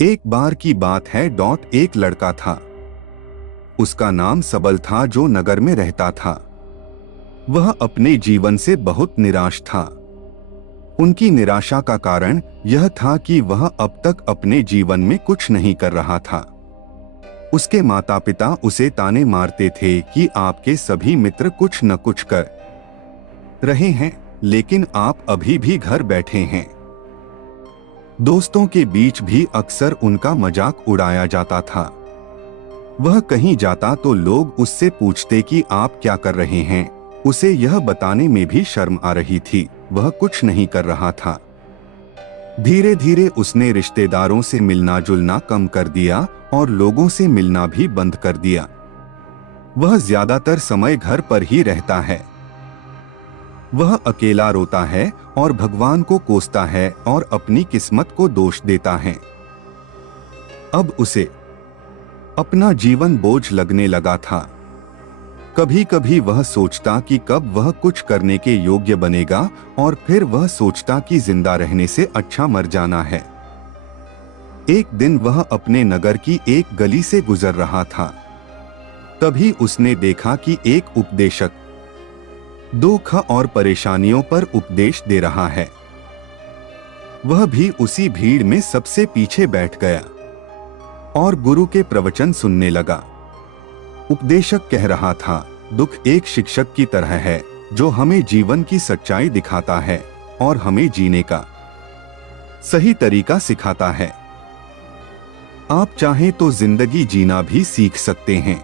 एक बार की बात है। एक लड़का था। उसका नाम सबल था, जो नगर में रहता था। वह अपने जीवन से बहुत निराश था। उनकी निराशा का कारण यह था कि वह अब तक अपने जीवन में कुछ नहीं कर रहा था। उसके माता पिता उसे ताने मारते थे कि आपके सभी मित्र कुछ न कुछ कर रहे हैं, लेकिन आप अभी भी घर बैठे हैं। दोस्तों के बीच भी अक्सर उनका मजाक उड़ाया जाता था। वह कहीं जाता तो लोग उससे पूछते कि आप क्या कर रहे हैं। उसे यह बताने में भी शर्म आ रही थी, वह कुछ नहीं कर रहा था। धीरे धीरे उसने रिश्तेदारों से मिलना जुलना कम कर दिया और लोगों से मिलना भी बंद कर दिया। वह ज्यादातर समय घर पर ही रहता है। वह अकेला रोता है और भगवान को कोसता है और अपनी किस्मत को दोष देता है। अब उसे अपना जीवन बोझ लगने लगा था। कभी कभी वह सोचता कि कब वह कुछ करने के योग्य बनेगा, और फिर वह सोचता कि जिंदा रहने से अच्छा मर जाना है। एक दिन वह अपने नगर की एक गली से गुजर रहा था। तभी उसने देखा कि एक उपदेशक दुख और परेशानियों पर उपदेश दे रहा है। वह भी उसी भीड़ में सबसे पीछे बैठ गया और गुरु के प्रवचन सुनने लगा। उपदेशक कह रहा था, दुख एक शिक्षक की तरह है जो हमें जीवन की सच्चाई दिखाता है और हमें जीने का सही तरीका सिखाता है। आप चाहें तो जिंदगी जीना भी सीख सकते हैं।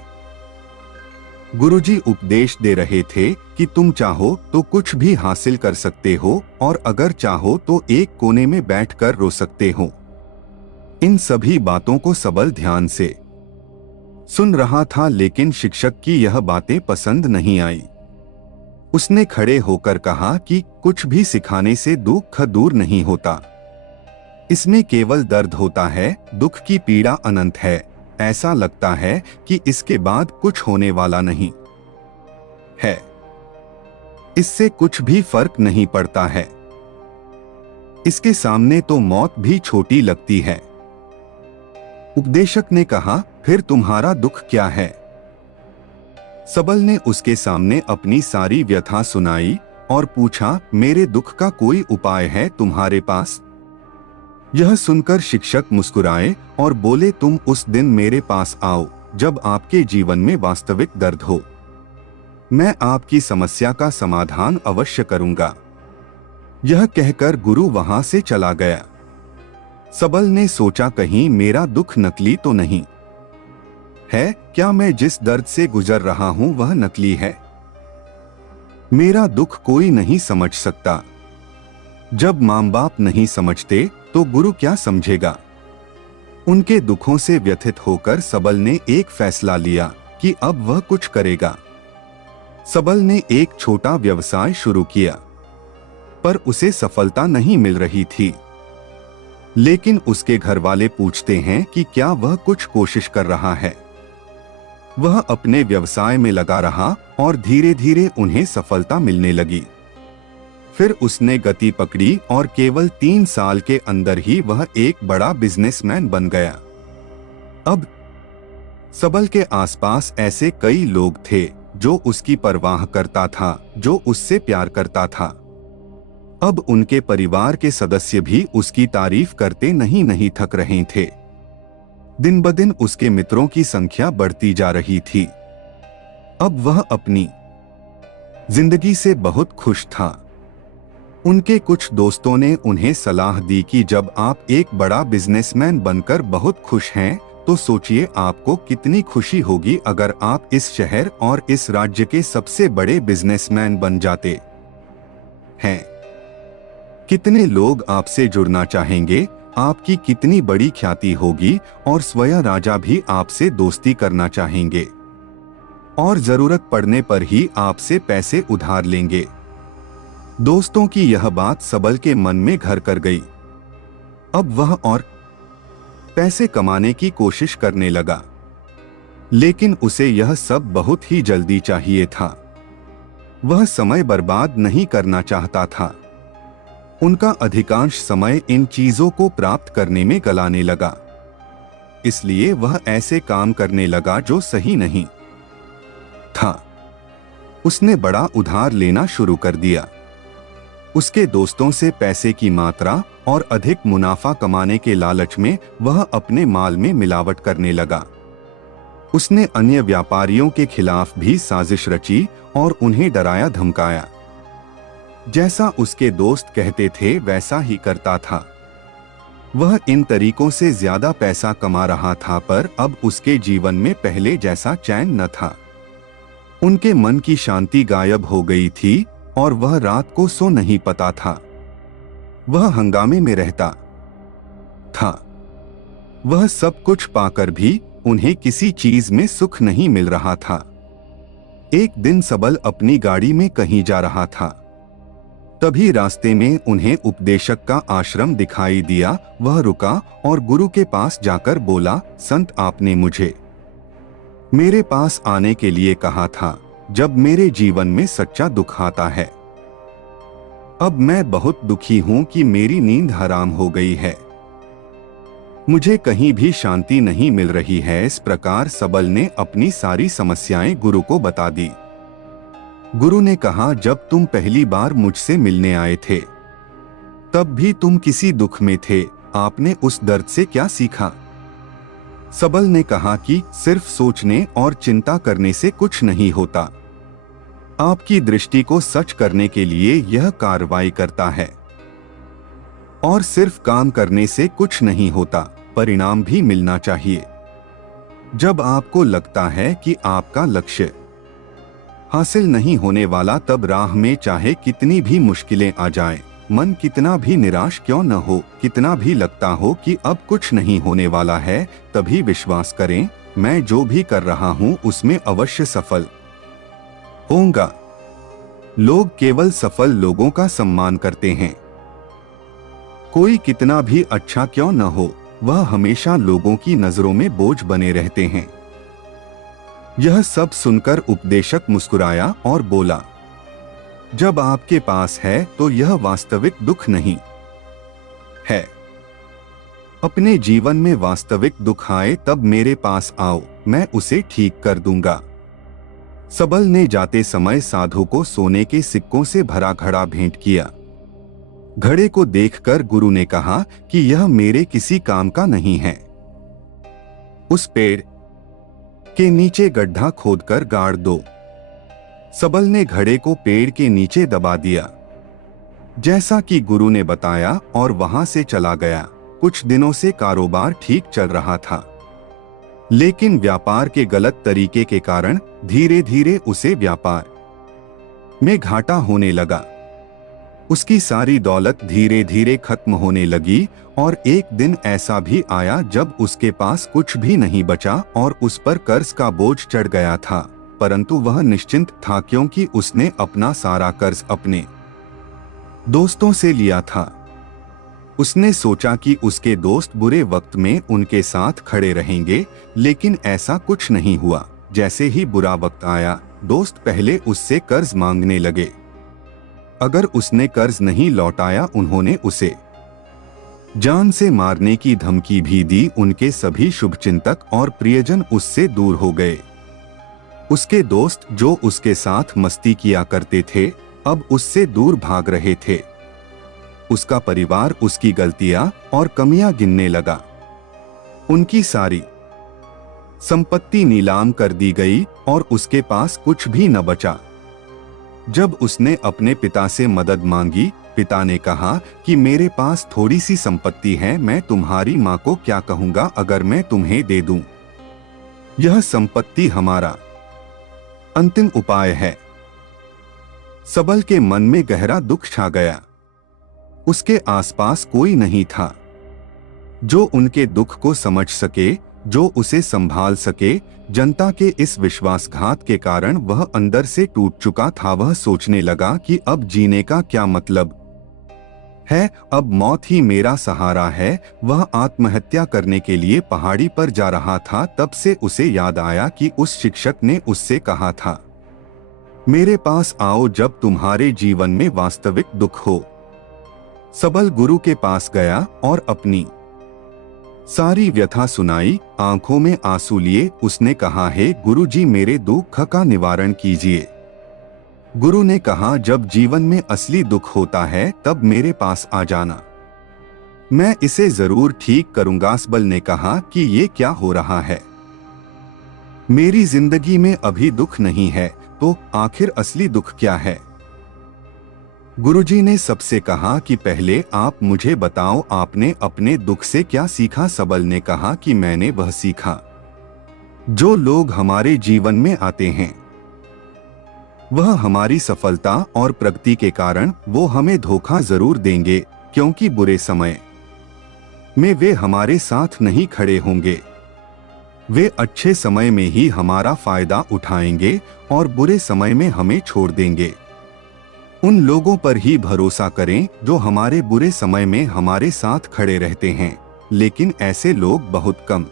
गुरुजी उपदेश दे रहे थे कि तुम चाहो तो कुछ भी हासिल कर सकते हो, और अगर चाहो तो एक कोने में बैठकर रो सकते हो। इन सभी बातों को सबल ध्यान से सुन रहा था, लेकिन शिक्षक की यह बातें पसंद नहीं आई। उसने खड़े होकर कहा कि कुछ भी सिखाने से दुख दूर नहीं होता। इसमें केवल दर्द होता है। दुख की पीड़ा अनंत है। ऐसा लगता है कि इसके बाद कुछ होने वाला नहीं है। इससे कुछ भी फर्क नहीं पड़ता है। इसके सामने तो मौत भी छोटी लगती है। उपदेशक ने कहा, फिर तुम्हारा दुख क्या है? सबल ने उसके सामने अपनी सारी व्यथा सुनाई और पूछा, मेरे दुख का कोई उपाय है तुम्हारे पास? यह सुनकर शिक्षक मुस्कुराए और बोले, तुम उस दिन मेरे पास आओ जब आपके जीवन में वास्तविक दर्द हो। मैं आपकी समस्या का समाधान अवश्य करूंगा। यह कहकर गुरु वहां से चला गया। सबल ने सोचा, कहीं मेरा दुख नकली तो नहीं है? क्या मैं जिस दर्द से गुजर रहा हूं वह नकली है? मेरा दुख कोई नहीं समझ सकता। जब मां बाप नहीं समझते तो गुरु क्या समझेगा? उनके दुखों से व्यथित होकर सबल ने एक फैसला लिया कि अब वह कुछ करेगा। सबल ने एक छोटा व्यवसाय शुरू किया, पर उसे सफलता नहीं मिल रही थी। लेकिन उसके घर वाले पूछते हैं कि क्या वह कुछ कोशिश कर रहा है। वह अपने व्यवसाय में लगा रहा और धीरे धीरे उन्हें सफलता मिलने लगी। फिर उसने गति पकड़ी और केवल 3 साल के अंदर ही वह एक बड़ा बिजनेसमैन बन गया। अब सबल के आसपास ऐसे कई लोग थे जो उसकी परवाह करता था, जो उससे प्यार करता था। अब उनके परिवार के सदस्य भी उसकी तारीफ करते नहीं थक रहे थे। दिन ब दिन उसके मित्रों की संख्या बढ़ती जा रही थी। अब वह अपनी जिंदगी से बहुत खुश था। उनके कुछ दोस्तों ने उन्हें सलाह दी कि जब आप एक बड़ा बिजनेसमैन बनकर बहुत खुश हैं, तो सोचिए आपको कितनी खुशी होगी अगर आप इस शहर और इस राज्य के सबसे बड़े बिजनेसमैन बन जाते हैं। कितने लोग आपसे जुड़ना चाहेंगे, आपकी कितनी बड़ी ख्याति होगी, और स्वयं राजा भी आपसे दोस्ती करना चाहेंगे और जरूरत पड़ने पर ही आपसे पैसे उधार लेंगे। दोस्तों की यह बात सबल के मन में घर कर गई। अब वह और पैसे कमाने की कोशिश करने लगा, लेकिन उसे यह सब बहुत ही जल्दी चाहिए था। वह समय बर्बाद नहीं करना चाहता था। उनका अधिकांश समय इन चीजों को प्राप्त करने में गलाने लगा। इसलिए वह ऐसे काम करने लगा जो सही नहीं था। उसने बड़ा उधार लेना शुरू कर दिया। उसके दोस्तों से पैसे की मात्रा और अधिक मुनाफा कमाने के लालच में वह अपने माल में मिलावट करने लगा। उसने अन्य व्यापारियों के खिलाफ भी साजिश रची और उन्हें डराया धमकाया। जैसा उसके दोस्त कहते थे वैसा ही करता था। वह इन तरीकों से ज्यादा पैसा कमा रहा था, पर अब उसके जीवन में पहले जैसा चैन न था। उनके मन की शांति गायब हो गई थी और वह रात को सो नहीं पाता था। वह हंगामे में रहता था। वह सब कुछ पाकर भी उन्हें किसी चीज में सुख नहीं मिल रहा था। एक दिन सबल अपनी गाड़ी में कहीं जा रहा था। तभी रास्ते में उन्हें उपदेशक का आश्रम दिखाई दिया। वह रुका और गुरु के पास जाकर बोला, संत, आपने मुझे मेरे पास आने के लिए कहा था जब मेरे जीवन में सच्चा दुख आता है। अब मैं बहुत दुखी हूं कि मेरी नींद हराम हो गई है। मुझे कहीं भी शांति नहीं मिल रही है। इस प्रकार सबल ने अपनी सारी समस्याएं गुरु को बता दी। गुरु ने कहा, जब तुम पहली बार मुझसे मिलने आए थे तब भी तुम किसी दुख में थे। आपने उस दर्द से क्या सीखा? सबल ने कहा कि सिर्फ सोचने और चिंता करने से कुछ नहीं होता। आपकी दृष्टि को सच करने के लिए यह कार्रवाई करता है। और सिर्फ काम करने से कुछ नहीं होता, परिणाम भी मिलना चाहिए। जब आपको लगता है कि आपका लक्ष्य हासिल नहीं होने वाला, तब राह में चाहे कितनी भी मुश्किलें आ जाएं, मन कितना भी निराश क्यों न हो, कितना भी लगता हो कि अब कुछ नहीं होने वाला है, तभी विश्वास करें, मैं जो भी कर रहा हूं उसमें अवश्य सफल होऊंगा। लोग केवल सफल लोगों का सम्मान करते हैं। कोई कितना भी अच्छा क्यों न हो, वह हमेशा लोगों की नजरों में बोझ बने रहते हैं। यह सब सुनकर उपदेशक मुस्कुराया और बोला, जब आपके पास है तो यह वास्तविक दुख नहीं है। अपने जीवन में वास्तविक दुख आए तब मेरे पास आओ, मैं उसे ठीक कर दूंगा। सबल ने जाते समय साधु को सोने के सिक्कों से भरा घड़ा भेंट किया। घड़े को देखकर गुरु ने कहा कि यह मेरे किसी काम का नहीं है। उस पेड़ के नीचे गड्ढा खोदकर गाड़ दो। सबल ने घड़े को पेड़ के नीचे दबा दिया, जैसा कि गुरु ने बताया, और वहां से चला गया। कुछ दिनों से कारोबार ठीक चल रहा था, लेकिन व्यापार के गलत तरीके के कारण धीरे धीरे उसे व्यापार में घाटा होने लगा। उसकी सारी दौलत धीरे धीरे खत्म होने लगी और एक दिन ऐसा भी आया जब उसके पास कुछ भी नहीं बचा और उस पर कर्ज का बोझ चढ़ गया था। परंतु वह निश्चिंत था, क्योंकि उसने अपना सारा कर्ज अपने दोस्तों से लिया था। उसने सोचा कि उसके दोस्त बुरे वक्त में उनके साथ खड़े रहेंगे, लेकिन ऐसा कुछ नहीं हुआ। जैसे ही बुरा वक्त आया, दोस्त पहले उससे कर्ज मांगने लगे। अगर उसने कर्ज नहीं लौटाया, उन्होंने उसे जान से मारने की धमकी भी दी। उनके सभी शुभचिंतक और प्रियजन उससे दूर हो गए। उसके दोस्त जो उसके साथ मस्ती किया करते थे, अब उससे दूर भाग रहे थे। उसका परिवार उसकी गलतियां और कमियां गिनने लगा। उनकी सारी संपत्ति नीलाम कर दी गई और उसके पास कुछ भी न बचा। जब उसने अपने पिता से मदद मांगी, पिता ने कहा कि मेरे पास थोड़ी सी संपत्ति है, मैं तुम्हारी माँ को क्या कहूँगा अगर मैं तुम्हें दे दूं? यह संपत्ति हमारा अंतिम उपाय है। सबल के मन में गहरा दुख छा गया। उसके आसपास कोई नहीं था जो उनके दुख को समझ सके, जो उसे संभाल सके। जनता के इस विश्वासघात के कारण वह अंदर से टूट चुका था। वह सोचने लगा कि अब जीने का क्या मतलब है, अब मौत ही मेरा सहारा है। वह आत्महत्या करने के लिए पहाड़ी पर जा रहा था, तब से उसे याद आया कि उस शिक्षक ने उससे कहा था, मेरे पास आओ जब तुम्हारे जीवन में वास्तविक दुख हो। सबल गुरु के पास गया और अपनी सारी व्यथा सुनाई, आंखों में आंसू लिए उसने कहा, हे गुरुजी मेरे दुख का निवारण कीजिए। गुरु ने कहा, जब जीवन में असली दुख होता है तब मेरे पास आ जाना, मैं इसे जरूर ठीक करूंगा। सबल ने कहा कि ये क्या हो रहा है, मेरी जिंदगी में अभी दुख नहीं है, तो आखिर असली दुख क्या है। गुरुजी ने सबसे कहा कि पहले आप मुझे बताओ, आपने अपने दुख से क्या सीखा। सबल ने कहा कि मैंने वह सीखा जो लोग हमारे जीवन में आते हैं वह हमारी सफलता और प्रगति के कारण वो हमें धोखा जरूर देंगे, क्योंकि बुरे समय में वे हमारे साथ नहीं खड़े होंगे। वे अच्छे समय में ही हमारा फायदा उठाएंगे और बुरे समय में हमें छोड़ देंगे। उन लोगों पर ही भरोसा करें जो हमारे बुरे समय में हमारे साथ खड़े रहते हैं, लेकिन ऐसे लोग बहुत कम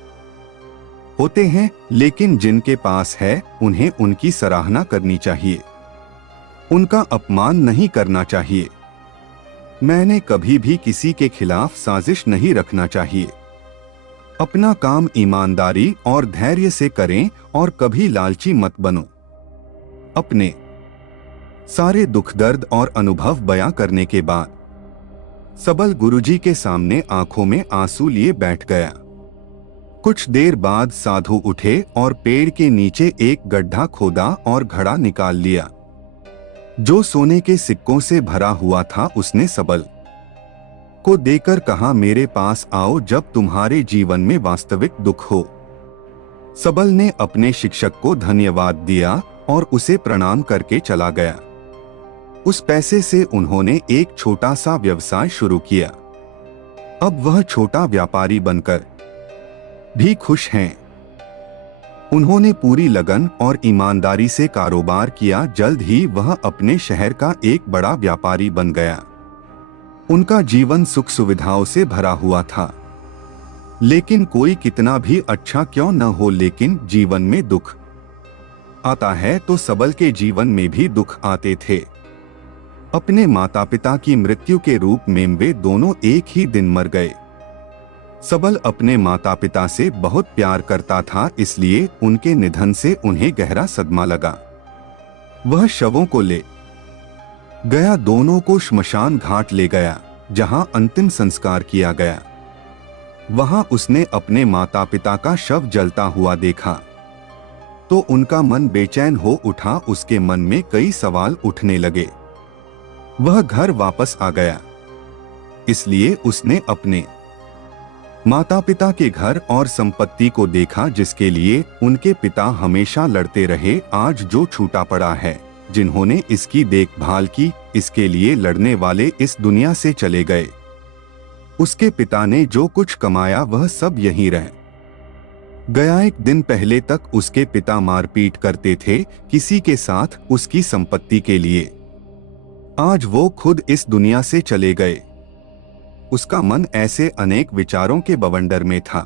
होते हैं। लेकिन जिनके पास है उन्हें उनकी सराहना करनी चाहिए, उनका अपमान नहीं करना चाहिए। मैंने कभी भी किसी के खिलाफ साजिश नहीं रखना चाहिए। अपना काम ईमानदारी और धैर्य से करें और कभी लालची मत बनो। अपने सारे दुख दर्द और अनुभव बयां करने के बाद सबल गुरुजी के सामने आंखों में आंसू लिए बैठ गया। कुछ देर बाद साधु उठे और पेड़ के नीचे एक गड्ढा खोदा और घड़ा निकाल लिया जो सोने के सिक्कों से भरा हुआ था। उसने सबल को देकर कहा, मेरे पास आओ जब तुम्हारे जीवन में वास्तविक दुख हो। सबल ने अपने शिक्षक को धन्यवाद दिया और उसे प्रणाम करके चला गया। उस पैसे से उन्होंने एक छोटा सा व्यवसाय शुरू किया। अब वह छोटा व्यापारी बनकर भी खुश हैं। उन्होंने पूरी लगन और ईमानदारी से कारोबार किया। जल्द ही वह अपने शहर का एक बड़ा व्यापारी बन गया। उनका जीवन सुख सुविधाओं से भरा हुआ था। लेकिन कोई कितना भी अच्छा क्यों न हो, लेकिन जीवन में दुख आता है तो सबल के जीवन में भी दुख आते थे। अपने माता पिता की मृत्यु के रूप में वे दोनों एक ही दिन मर गए। सबल अपने माता पिता से बहुत प्यार करता था, इसलिए उनके निधन से उन्हें गहरा सदमा लगा। वह शवों को ले गया, दोनों को श्मशान घाट ले गया जहां अंतिम संस्कार किया गया। वहां उसने अपने माता पिता का शव जलता हुआ देखा तो उनका मन बेचैन हो उठा। उसके मन में कई सवाल उठने लगे। वह घर वापस आ गया, इसलिए उसने अपने माता पिता के घर और संपत्ति को देखा जिसके लिए उनके पिता हमेशा लड़ते रहे। आज जो छूटा पड़ा है, जिन्होंने इसकी देखभाल की, इसके लिए लड़ने वाले इस दुनिया से चले गए। उसके पिता ने जो कुछ कमाया वह सब यहीं रह गया। एक दिन पहले तक उसके पिता मारपीट करते थे किसी के साथ उसकी संपत्ति के लिए। आज वो खुद इस दुनिया से चले गए। उसका मन ऐसे अनेक विचारों के बवंडर में था।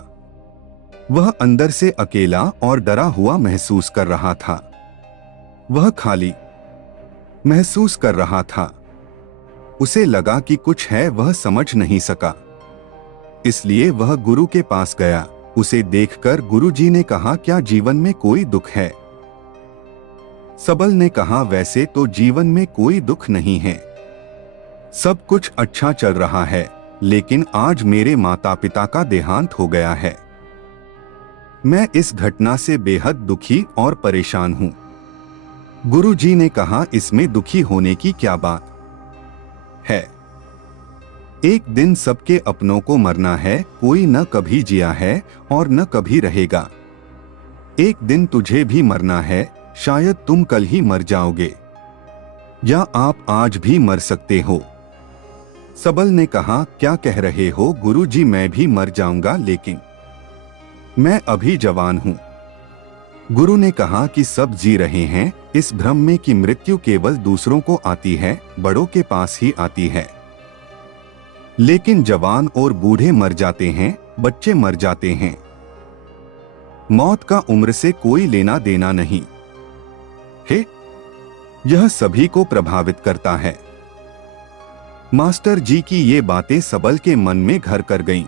वह अंदर से अकेला और डरा हुआ महसूस कर रहा था। वह खाली महसूस कर रहा था। उसे लगा कि कुछ है, वह समझ नहीं सका। इसलिए वह गुरु के पास गया। उसे देखकर गुरुजी ने कहा, क्या जीवन में कोई दुख है? सबल ने कहा, वैसे तो जीवन में कोई दुख नहीं है, सब कुछ अच्छा चल रहा है, लेकिन आज मेरे माता पिता का देहांत हो गया है। मैं इस घटना से बेहद दुखी और परेशान हूं। गुरुजी ने कहा, इसमें दुखी होने की क्या बात है? एक दिन सबके अपनों को मरना है। कोई न कभी जिया है और न कभी रहेगा। एक दिन तुझे भी मरना है। शायद तुम कल ही मर जाओगे, या आप आज भी मर सकते हो। सबल ने कहा, क्या कह रहे हो गुरुजी? मैं भी मर जाऊंगा, लेकिन मैं अभी जवान हूं। गुरु ने कहा कि सब जी रहे हैं इस भ्रम में कि मृत्यु केवल दूसरों को आती है, बड़ों के पास ही आती है। लेकिन जवान और बूढ़े मर जाते हैं, बच्चे मर जाते हैं। मौत का उम्र से कोई लेना देना नहीं है, यह सभी को प्रभावित करता है। मास्टर जी की ये बातें सबल के मन में घर कर गईं।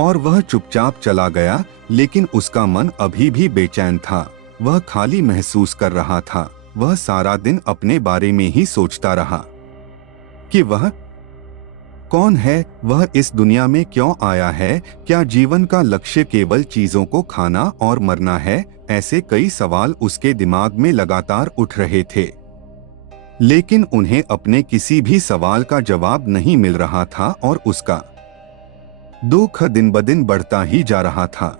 और वह चुपचाप चला गया, लेकिन उसका मन अभी भी बेचैन था। वह खाली महसूस कर रहा था। वह सारा दिन अपने बारे में ही सोचता रहा कि वह कौन है, वह इस दुनिया में क्यों आया है, क्या जीवन का लक्ष्य केवल चीजों को खाना और मरना है। ऐसे कई सवाल उसके दिमाग में लगातार उठ रहे थे, लेकिन उन्हें अपने किसी भी सवाल का जवाब नहीं मिल रहा था और उसका दुख दिन ब दिन बढ़ता ही जा रहा था।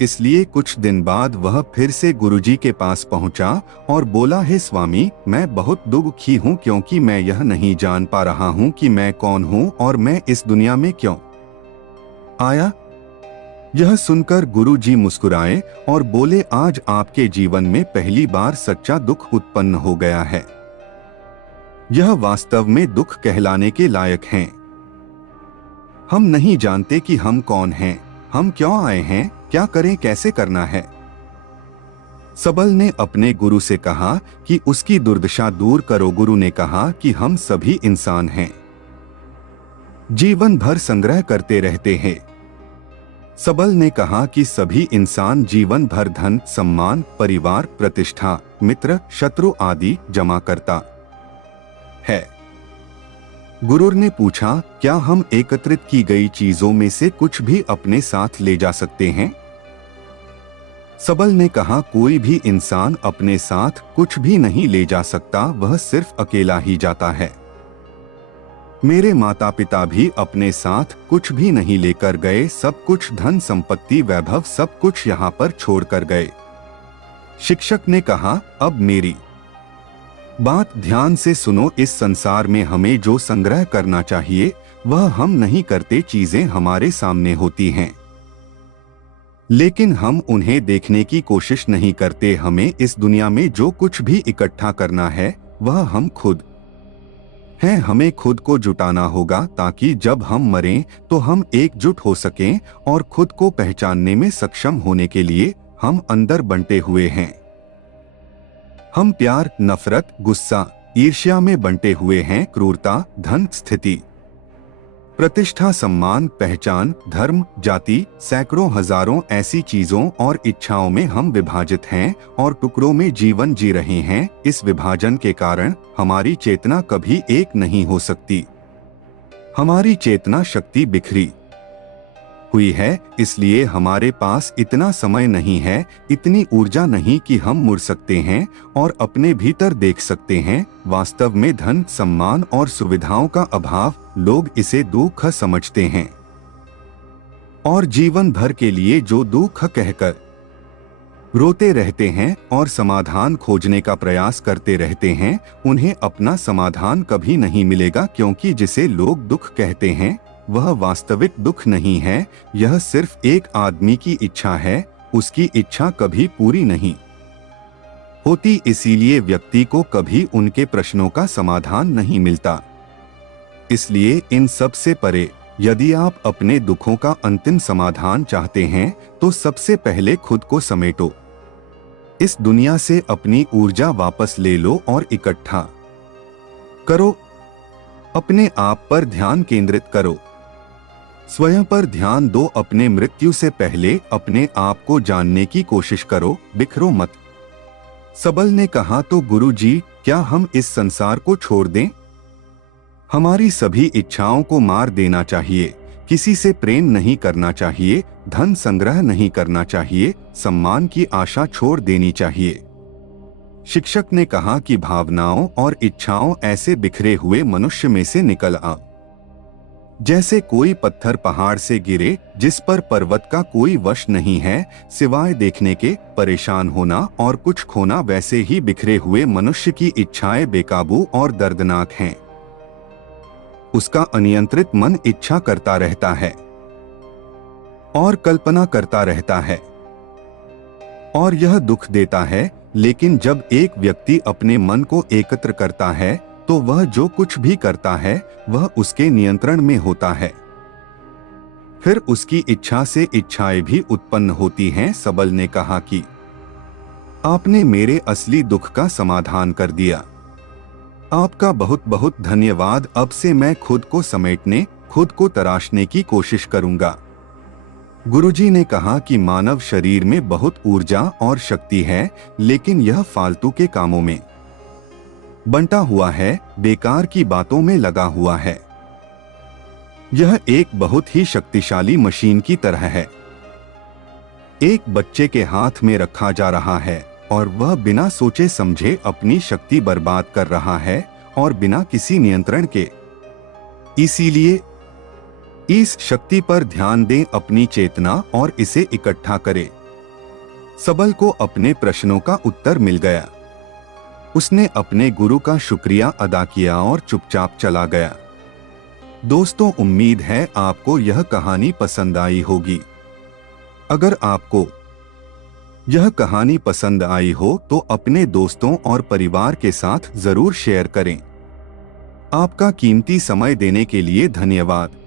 इसलिए कुछ दिन बाद वह फिर से गुरुजी के पास पहुंचा और बोला, हे स्वामी, मैं बहुत दुखी हूं क्योंकि मैं यह नहीं जान पा रहा हूं कि मैं कौन हूं और मैं इस दुनिया में क्यों आया। यह सुनकर गुरुजी मुस्कुराए और बोले, आज आपके जीवन में पहली बार सच्चा दुख उत्पन्न हो गया है। यह वास्तव में दुख कहलाने के लायक हैं। हम नहीं जानते कि हम कौन हैं, हम क्यों आए हैं, क्या करें, कैसे करना है। सबल ने अपने गुरु से कहा कि उसकी दुर्दशा दूर करो। गुरु ने कहा कि हम सभी इंसान हैं, जीवन भर संग्रह करते रहते हैं। सबल ने कहा कि सभी इंसान जीवन भर धन, सम्मान, परिवार, प्रतिष्ठा, मित्र, शत्रु आदि जमा करता है। गुरु ने पूछा, क्या हम एकत्रित की गई चीजों में से कुछ भी अपने साथ ले जा सकते हैं? सबल ने कहा, कोई भी इंसान अपने साथ कुछ भी नहीं ले जा सकता, वह सिर्फ अकेला ही जाता है। मेरे माता पिता भी अपने साथ कुछ भी नहीं लेकर गए, सब कुछ धन संपत्ति वैभव सब कुछ यहाँ पर छोड़कर गए। शिक्षक ने कहा, अब मेरी बात ध्यान से सुनो। इस संसार में हमें जो संग्रह करना चाहिए वह हम नहीं करते। चीजें हमारे सामने होती हैं, लेकिन हम उन्हें देखने की कोशिश नहीं करते। हमें इस दुनिया में जो कुछ भी इकट्ठा करना है वह हम खुद हैं। हमें खुद को जुटाना होगा ताकि जब हम मरें तो हम एकजुट हो सकें और खुद को पहचानने में सक्षम होने के लिए हम अंदर बंटे हुए हैं। हम प्यार, नफरत, गुस्सा, ईर्ष्या में बंटे हुए हैं। क्रूरता, धन, स्थिति, प्रतिष्ठा, सम्मान, पहचान, धर्म, जाति, सैकड़ों हजारों ऐसी चीजों और इच्छाओं में हम विभाजित हैं और टुकड़ों में जीवन जी रहे हैं। इस विभाजन के कारण हमारी चेतना कभी एक नहीं हो सकती। हमारी चेतना शक्ति बिखरी हुई है, इसलिए हमारे पास इतना समय नहीं है, इतनी ऊर्जा नहीं कि हम मुड़ सकते हैं और अपने भीतर देख सकते हैं। वास्तव में धन, सम्मान और सुविधाओं का अभाव, लोग इसे दुख समझते हैं और जीवन भर के लिए जो दुख कहकर रोते रहते हैं और समाधान खोजने का प्रयास करते रहते हैं, उन्हें अपना समाधान कभी नहीं मिलेगा, क्योंकि जिसे लोग दुख कहते हैं वह वास्तविक दुख नहीं है। यह सिर्फ एक आदमी की इच्छा है, उसकी इच्छा कभी पूरी नहीं होती, इसीलिए व्यक्ति को कभी उनके प्रश्नों का समाधान नहीं मिलता। इसलिए इन सब से परे, यदि आप अपने दुखों का अंतिम समाधान चाहते हैं तो सबसे पहले खुद को समेटो। इस दुनिया से अपनी ऊर्जा वापस ले लो और इकट्ठा करो। अपने आप पर ध्यान केंद्रित करो, स्वयं पर ध्यान दो। अपने मृत्यु से पहले अपने आप को जानने की कोशिश करो, बिखरो मत। सबल ने कहा, तो गुरुजी, क्या हम इस संसार को छोड़ दें? हमारी सभी इच्छाओं को मार देना चाहिए, किसी से प्रेम नहीं करना चाहिए, धन संग्रह नहीं करना चाहिए, सम्मान की आशा छोड़ देनी चाहिए। शिक्षक ने कहा कि भावनाओं और इच्छाओं ऐसे बिखरे हुए मनुष्य में से निकल आ, जैसे कोई पत्थर पहाड़ से गिरे जिस पर पर्वत का कोई वश नहीं है सिवाय देखने के। परेशान होना और कुछ खोना, वैसे ही बिखरे हुए मनुष्य की इच्छाएं बेकाबू और दर्दनाक हैं। उसका अनियंत्रित मन इच्छा करता रहता है और कल्पना करता रहता है और यह दुख देता है। लेकिन जब एक व्यक्ति अपने मन को एकत्र करता है तो वह जो कुछ भी करता है वह उसके नियंत्रण में होता है। फिर उसकी इच्छा से इच्छाएं भी उत्पन्न होती हैं। सबल ने कहा कि आपने मेरे असली दुख का समाधान कर दिया। आपका बहुत बहुत धन्यवाद। अब से मैं खुद को समेटने, खुद को तराशने की कोशिश करूंगा। गुरुजी ने कहा कि मानव शरीर में बहुत ऊर्जा और शक्ति है, लेकिन यह फालतू के कामों में बंटा हुआ है, बेकार की बातों में लगा हुआ है। यह एक बहुत ही शक्तिशाली मशीन की तरह है। एक बच्चे के हाथ में रखा जा रहा है और वह बिना सोचे समझे अपनी शक्ति बर्बाद कर रहा है और बिना किसी नियंत्रण के। इसीलिए इस शक्ति पर ध्यान दें, अपनी चेतना, और इसे इकट्ठा करें। सबल को अपने प्रश्नों का उत्तर मिल गया। उसने अपने गुरु का शुक्रिया अदा किया और चुपचाप चला गया। दोस्तों, उम्मीद है आपको यह कहानी पसंद आई होगी। अगर आपको यह कहानी पसंद आई हो तो अपने दोस्तों और परिवार के साथ जरूर शेयर करें। आपका कीमती समय देने के लिए धन्यवाद।